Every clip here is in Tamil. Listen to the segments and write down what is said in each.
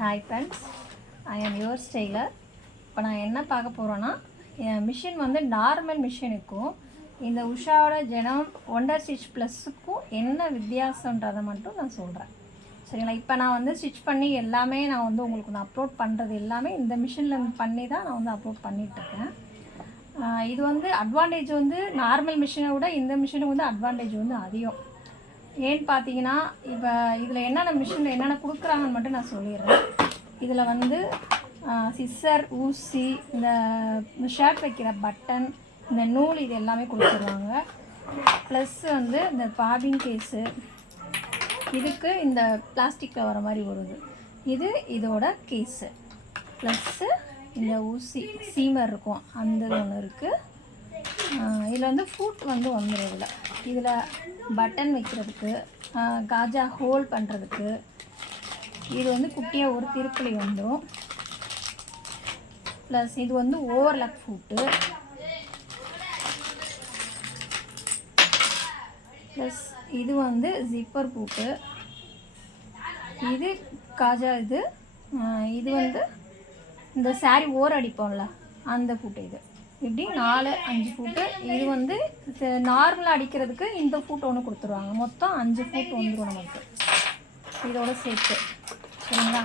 Hi friends, I am your Taylor. இப்போ நான் என்ன பார்க்க போகிறேன்னா, என் மிஷின் வந்து நார்மல் மிஷினுக்கும் இந்த உஷாவோட ஜெனம் ஒண்டர் ஸ்டிச் ப்ளஸுக்கும் என்ன வித்தியாசன்றதை மட்டும் நான் சொல்கிறேன். சரிங்களா? இப்போ நான் வந்து ஸ்டிச் பண்ணி எல்லாமே நான் வந்து உங்களுக்கு நான் அப்லோட் பண்ணுறது எல்லாமே இந்த மிஷினில் பண்ணி தான் நான் வந்து அப்லோட் பண்ணிகிட்ருக்கேன். இது வந்து அட்வான்டேஜ் வந்து நார்மல் மிஷினை விட இந்த மிஷினுக்கு வந்து அட்வான்டேஜ் வந்து அதிகம். ஏன்னு பார்த்தீங்கன்னா, இப்போ இதில் என்னென்ன மிஷினில் என்னென்ன கொடுக்குறாங்கன்னு மட்டும் நான் சொல்லிடுறேன். இதில் வந்து சிஸ்ஸர், ஊசி, இந்த ஷர்ட் வைக்கிற பட்டன், இந்த நூல், இது எல்லாமே கொடுத்துருவாங்க. ப்ளஸ் வந்து இந்த பாபின் கேஸு, இதுக்கு இந்த பிளாஸ்டிக்கில் வர மாதிரி வருது, இது இதோட கேஸு. ப்ளஸ்ஸு இந்த ஊசி சீமர் இருக்கும், அந்த ஒன்று இருக்குது. இதில் வந்து ஃபுட் வந்து வந்துடும். இதில் பட்டன் வைக்கிறதுக்கு, காஜா ஹோல் பண்ணுறதுக்கு, இது வந்து குட்டியாக ஒரு திருப்புளி வந்துடும். ப்ளஸ் இது வந்து ஓவர்லாக் ஃபுட்டு, ப்ளஸ் இது வந்து ஜிப்பர் ஃபுட்டு, இது காஜா, இது வந்து இந்த சாரி ஓர் அடிப்போம்ல அந்த ஃபுட்டு. இது இப்படி 4-5 ஃபுட்டு. இது வந்து நார்மலாக அடிக்கிறதுக்கு இந்த ஃபுட் ஒன்று கொடுத்துருவாங்க. மொத்தம் 5 ஃபுட் வந்துடும் நமக்கு இதோட சேர்த்து. சரிங்களா?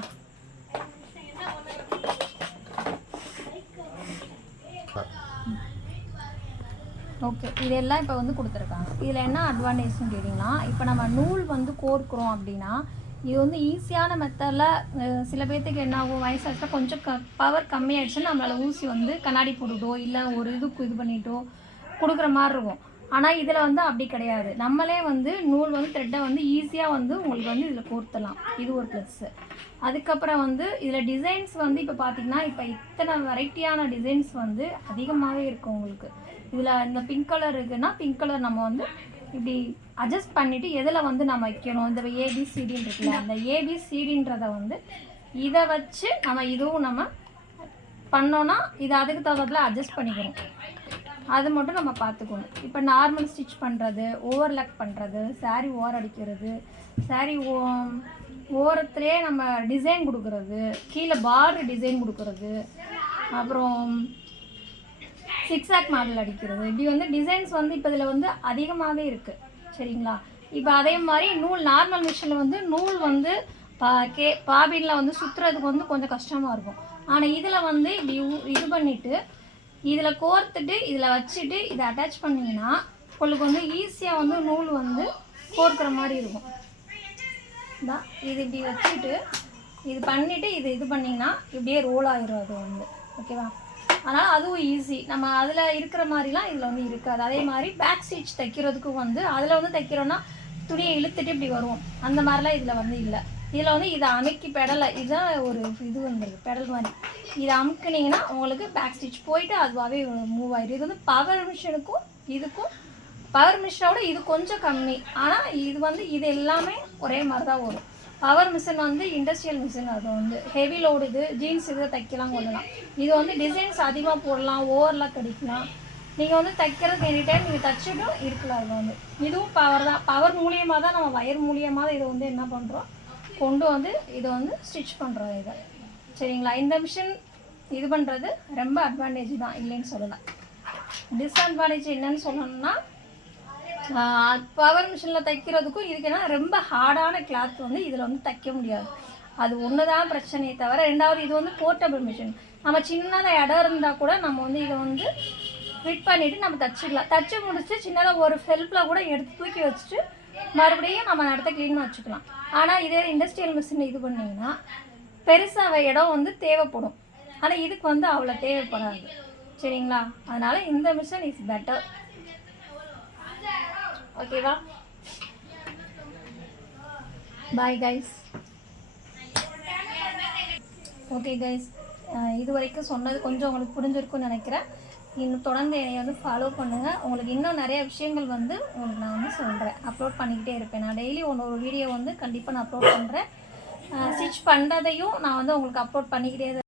ஓகே, இதெல்லாம் இப்போ வந்து கொடுத்துருக்காங்க. இதில் என்ன அட்வான்டேஜ்னு கேட்டிங்கன்னா, இப்போ நம்ம நூல் வந்து கோர்க்குறோம் அப்படின்னா, இது வந்து ஈஸியான மெத்தடில் சில பேர்த்துக்கு என்ன ஆகும், வயசாச்சுன்னா கொஞ்சம் பவர் கம்மியாகிடுச்சுன்னா நம்மளால் ஊசி வந்து கண்ணாடி போட்டுட்டோ இல்லை ஒரு இது பண்ணிட்டோ கொடுக்குற மாதிரி இருக்கும். ஆனால் இதில் வந்து அப்படி கிடையாது. நம்மளே வந்து நூல் வந்து த்ரெட்டை வந்து ஈஸியாக வந்து உங்களுக்கு வந்து இதில் கோர்த்தலாம். இது ஒரு ப்ளஸ்ஸு. அதுக்கப்புறம் வந்து இதில் டிசைன்ஸ் வந்து இப்போ பார்த்திங்கன்னா, இப்போ இத்தனை வெரைட்டியான டிசைன்ஸ் வந்து அதிகமாகவே இருக்குது உங்களுக்கு. இதில் இந்த பிங்க் கலர் இருக்குதுன்னா, பிங்க் கலர் நம்ம வந்து இப்படி அட்ஜஸ்ட் பண்ணிவிட்டு எதில் வந்து நம்ம வைக்கணும், இந்த ஏபிசிடின்னு இருக்குல்ல, அந்த ஏபிசிடின்றதை வந்து இதை வச்சு நம்ம இதுவும் நம்ம பண்ணோன்னா இதை அதுக்கு தகுந்ததில் அட்ஜஸ்ட் பண்ணிக்கணும். அது மட்டும் நம்ம பார்த்துக்கணும். இப்போ நார்மல் ஸ்டிச் பண்ணுறது, ஓவர்லாக் பண்ணுறது, சாரீ ஓர் அடிக்கிறது, சாரீ ஓரத்துலேயே நம்ம டிசைன் கொடுக்குறது, கீழே பார்டர் டிசைன் கொடுக்குறது, அப்புறம் சிக்ஸாக் மாடல் அடிக்கிறது, இப்படி வந்து டிசைன்ஸ் வந்து இப்போ இதில் வந்து அதிகமாகவே இருக்குது. சரிங்களா? இப்போ அதே மாதிரி நூல் நார்மல் மிஷினில் வந்து நூல் வந்து பாபினில் வந்து சுற்றுறதுக்கு வந்து கொஞ்சம் கஷ்டமாக இருக்கும். ஆனால் இதில் வந்து இப்படி இது பண்ணிவிட்டு இதில் கோர்த்துட்டு இதில் வச்சுட்டு இதை அட்டாச் பண்ணிங்கன்னா உங்களுக்கு வந்து ஈஸியாக வந்து நூல் வந்து கோர்க்குற மாதிரி இருக்கும். தான் இது இப்படி வச்சுட்டு இது பண்ணிவிட்டு இது பண்ணிங்கன்னா இப்படியே ரோல் ஆகிடும் அது வந்து. ஓகேவா? ஆனால் அதுவும் ஈஸி. நம்ம அதில் இருக்கிற மாதிரிலாம் இதில் வந்து இருக்காது. அதே மாதிரி பேக் ஸ்டிச் தைக்கிறதுக்கும் வந்து அதில் வந்து தைக்கிறோன்னா துணியை இழுத்துட்டு இப்படி வருவோம். அந்த மாதிரிலாம் இதில் வந்து இல்லை. இதில் வந்து இதை அமைக்கி பெடலை, இதுதான் ஒரு இது வந்துருக்கு பெடல் மாதிரி. இதை அமுக்குனிங்கன்னா உங்களுக்கு பேக் ஸ்டிச் போயிட்டு அதுவாகவே மூவ் ஆகிடும். இது வந்து பவர் மிஷினுக்கும் இதுக்கும், பவர் மிஷினோட இது கொஞ்சம் கம்மி. ஆனால் இது வந்து இது எல்லாமே ஒரே மாதிரி தான் வரும். பவர் மிஷின் வந்து இண்டஸ்ட்ரியல் மிஷின், அது வந்து ஹெவி லோடு, இது ஜீன்ஸ் இது தைக்கலாம் கொள்ளலாம். இது வந்து டிசைன்ஸ் அதிகமாக போடலாம், ஓவர்லாக் அடிக்கலாம். நீங்கள் வந்து தைக்கிறதுக்கு எனி டைம் நீங்கள் தைச்சிட்டும் இருக்கலாம். இது வந்து இதுவும் பவர் தான். பவர் மூலியமாக தான் நம்ம வயர் மூலியமாக தான் இதை வந்து என்ன பண்ணுறோம், கொண்டு வந்து இதை வந்து ஸ்டிச் பண்ணுறோம் இதை. சரிங்களா? இந்த மிஷின் இது பண்ணுறது ரொம்ப அட்வான்டேஜ் தான், இல்லைன்னு சொல்லலாம். டிஸ்அட்வான்டேஜ் என்னன்னு சொல்லணும்னா, பவர் மிஷினில் தைக்கிறதுக்கும் இதுக்கு என்ன ரொம்ப ஹார்டான கிளாத் வந்து இதில் வந்து தைக்க முடியாது. அது ஒன்று தான் பிரச்சனையே தவிர, ரெண்டாவது இது வந்து போர்ட்டபிள் மிஷின். நம்ம சின்னதாக இடம் இருந்தால் கூட நம்ம வந்து இதை வந்து ஃபிட் பண்ணிவிட்டு நம்ம தைச்சிக்கலாம். தைச்சி முடிச்சு சின்னதாக ஒரு செல்ஃபில் கூட எடுத்து தூக்கி வச்சுட்டு மறுபடியும் நம்ம இடத்த க்ளீன் பண்ணி வச்சுக்கலாம். ஆனால் இதே இண்டஸ்ட்ரியல் மிஷின் இது பண்ணிங்கன்னா பெருசாக இடம் வந்து தேவைப்படும். ஆனால் இதுக்கு வந்து அவ்வளோ தேவைப்படாது. சரிங்களா? அதனால் இந்த மிஷின் இஸ் பெட்டர். ஓகேவா? Bye guys. ஓகே கைஸ், இது வரைக்கும் சொன்னது கொஞ்சம் உங்களுக்கு புரிஞ்சிருக்குன்னு நினைக்கிறேன். இன்னும் தொடர்ந்து என்னை வந்து ஃபாலோ பண்ணுங்கள். உங்களுக்கு இன்னும் நிறைய விஷயங்கள் வந்து உங்களுக்கு நான் வந்து சொல்கிறேன், அப்லோட் பண்ணிக்கிட்டே இருப்பேன். நான் டெய்லி ஒரு வீடியோ வந்து கண்டிப்பாக நான் அப்லோட் பண்ணுறேன். ஸ்டிச் பண்ணுறதையும் நான் வந்து உங்களுக்கு அப்லோட் பண்ணிக்கிட்டே